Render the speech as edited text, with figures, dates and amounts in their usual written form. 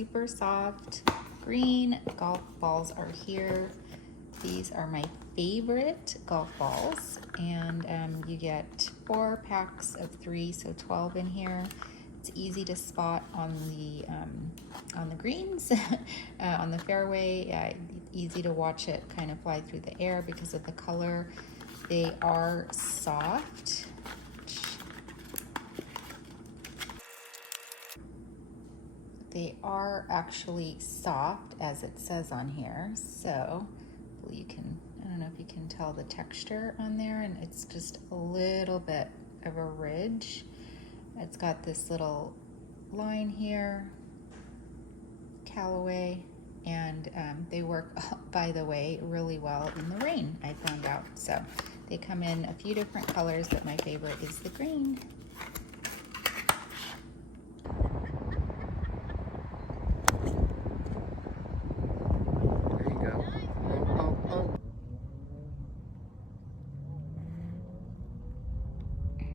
super soft green golf balls are here. These are my favorite golf balls, and you get 4 packs of 3, so 12 in here. It's easy to spot on the greens, on the fairway. Easy to watch it kind of fly through the air because of the color. They are soft. They are actually soft, as it says on here. So you can, I don't know if you can tell the texture on there, and it's just a little bit of a ridge. It's got this little line here, Callaway, and they work, by the way, really well in the rain, I found out. So they come in a few different colors, but my favorite is the green.